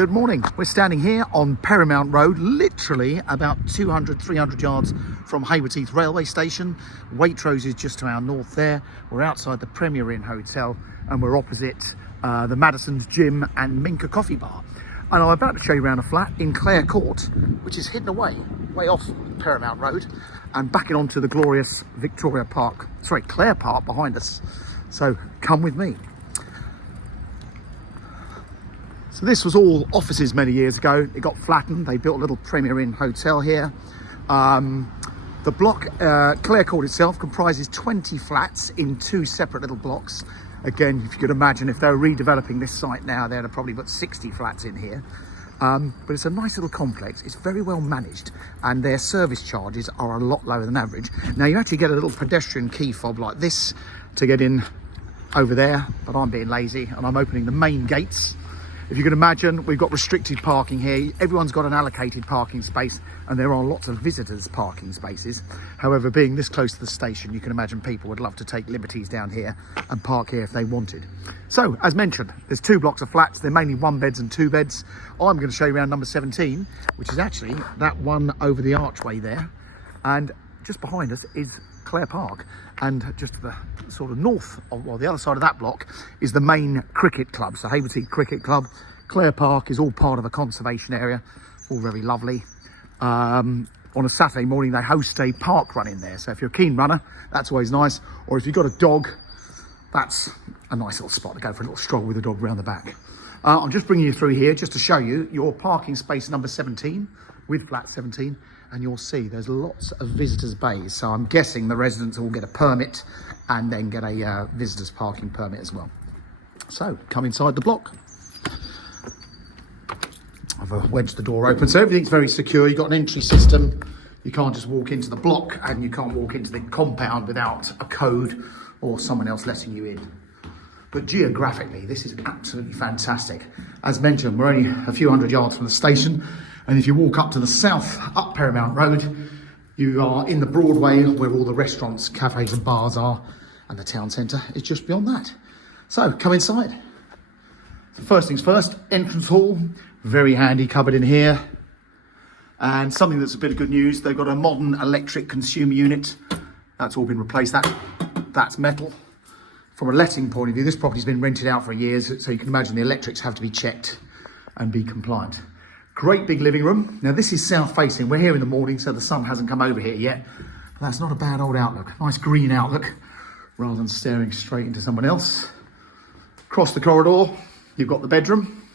Good morning. We're standing here on Paramount Road, literally about 200, 300 yards from Haywards Heath railway station. Waitrose is just to our north there. We're outside the Premier Inn Hotel and we're opposite the Madison's Gym and Minka Coffee Bar. And I'm about to show you around a flat in Clair Court, which is hidden away, way off Paramount Road and backing onto the glorious Clair Park behind us. So come with me. So this was all offices many years ago. It got flattened. They built a little Premier Inn hotel here. The block, Clair Court itself, comprises 20 flats in two separate little blocks. Again, if you could imagine, if they were redeveloping this site now, they'd have probably put 60 flats in here. But it's a nice little complex. It's very well managed and their service charges are a lot lower than average. Now you actually get a little pedestrian key fob like this to get in over there, but I'm being lazy and I'm opening the main gates. If you can imagine, we've got restricted parking here. Everyone's got an allocated parking space and there are lots of visitors parking spaces. However, being this close to the station, you can imagine people would love to take liberties down here and park here if they wanted. So, as mentioned, there's two blocks of flats. They're mainly one beds and two beds. I'm going to show you around number 17, which is actually that one over the archway there. And just behind us is Clair Park, and just to the sort of north of, well, the other side of that block is the main cricket club. So Haywards Heath Cricket Club. Clair Park is all part of a conservation area, all very lovely. On a Saturday morning they host a park run in there, so if you're a keen runner, that's always nice. Or if you've got a dog, that's a nice little spot to go for a little stroll with the dog around the back. I'm just bringing you through here just to show you your parking space number 17 with flat 17. And you'll see there's lots of visitors bays. So I'm guessing the residents will get a permit and then get a visitors parking permit as well. So come inside the block. I've wedged the door open. So everything's very secure. You've got an entry system. You can't just walk into the block and you can't walk into the compound without a code or someone else letting you in. But geographically, this is absolutely fantastic. As mentioned, we're only a few hundred yards from the station. And if you walk up to the south, up Paramount Road, you are in the Broadway where all the restaurants, cafes and bars are, and the town centre is just beyond that. So come inside. So first things first, entrance hall, very handy cupboard in here. And something that's a bit of good news, they've got a modern electric consumer unit. That's all been replaced, that's metal. From a letting point of view, this property's been rented out for years, so you can imagine the electrics have to be checked and be compliant. Great big living room. Now this is south facing. We're here in the morning, so the sun hasn't come over here yet. But that's not a bad old outlook. Nice green outlook, rather than staring straight into someone else. Across the corridor, you've got the bedroom.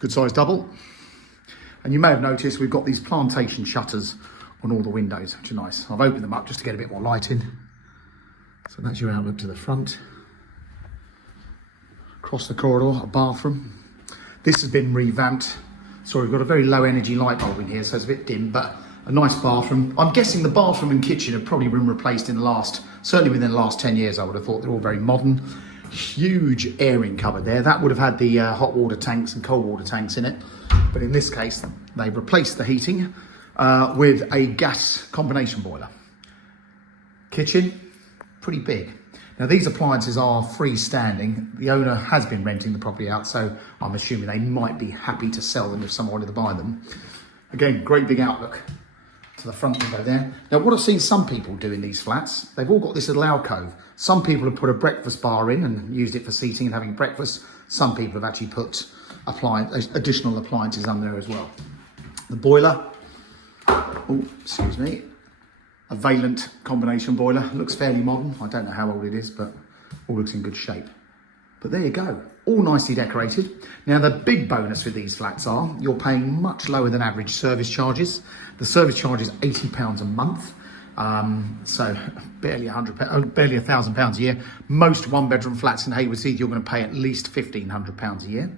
Good sized double. And you may have noticed we've got these plantation shutters on all the windows, which are nice. I've opened them up just to get a bit more light in. So that's your outlook to the front. Across the corridor, a bathroom. This has been revamped. Sorry, we've got a very low energy light bulb in here, so it's a bit dim, but a nice bathroom. I'm guessing the bathroom and kitchen have probably been replaced certainly within the last 10 years, I would have thought. They're all very modern. Huge airing cupboard there. That would have had the hot water tanks and cold water tanks in it. But in this case, they've replaced the heating with a gas combination boiler. Kitchen, pretty big. Now these appliances are freestanding. The owner has been renting the property out, so I'm assuming they might be happy to sell them if someone wanted to buy them. Again, great big outlook to the front window there. Now what I've seen some people do in these flats, they've all got this little alcove. Some people have put a breakfast bar in and used it for seating and having breakfast. Some people have actually put additional appliances under there as well. The boiler, oh, excuse me. A Valent combination boiler, looks fairly modern. I don't know how old it is, but all looks in good shape. But there you go, all nicely decorated. Now the big bonus with these flats are, you're paying much lower than average service charges. The service charge is £80 a month. So barely £1,000 a year. Most one bedroom flats in Haywards Heath, you're going to pay at least £1,500 a year.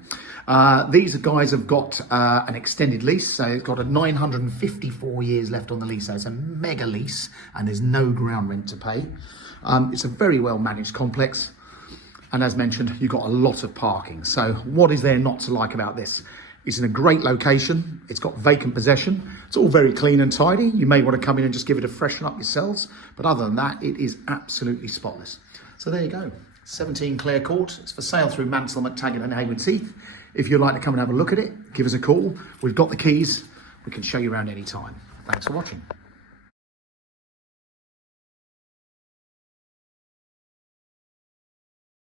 These guys have got an extended lease, so it's got a 954 years left on the lease, so it's a mega lease and there's no ground rent to pay. It's a very well managed complex, and as mentioned, you've got a lot of parking. So what is there not to like about this? It's in a great location. It's got vacant possession. It's all very clean and tidy. You may want to come in and just give it a freshen up yourselves, but other than that, it is absolutely spotless. So there you go. 17 Clair Court. It's for sale through Mansell, McTaggart and Haywards Heath. If you'd like to come and have a look at it, give us a call. We've got the keys. We can show you around any time. Thanks for watching.